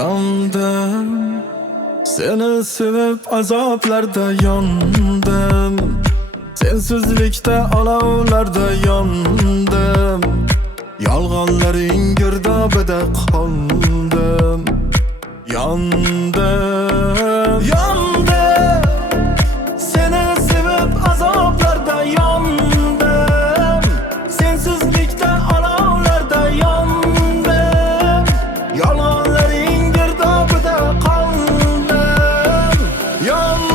Yandım, seni sevip azaplarda yandım. Sensizlikte alavlarda yandım. Yalganların girdabede kaldım. Yandım, yandım, seni sevip azaplarda yandım. Sensizlikte alavlarda yandım. Yalanların girdabede kaldım. Yandım.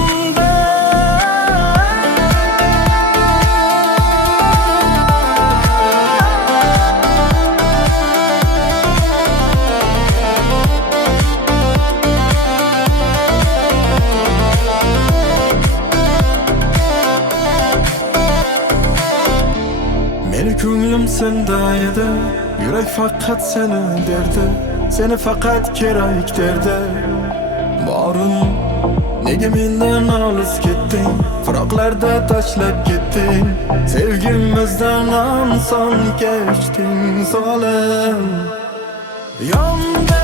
Meni ko'nglim senda edi, yürek fakat seni derdi. Seni fakat kerak derdi. Borim, nega mendan olis ketding? Firoqlarda tashlab ketding. Sevgimizdan anson kechding, zolim. Yonda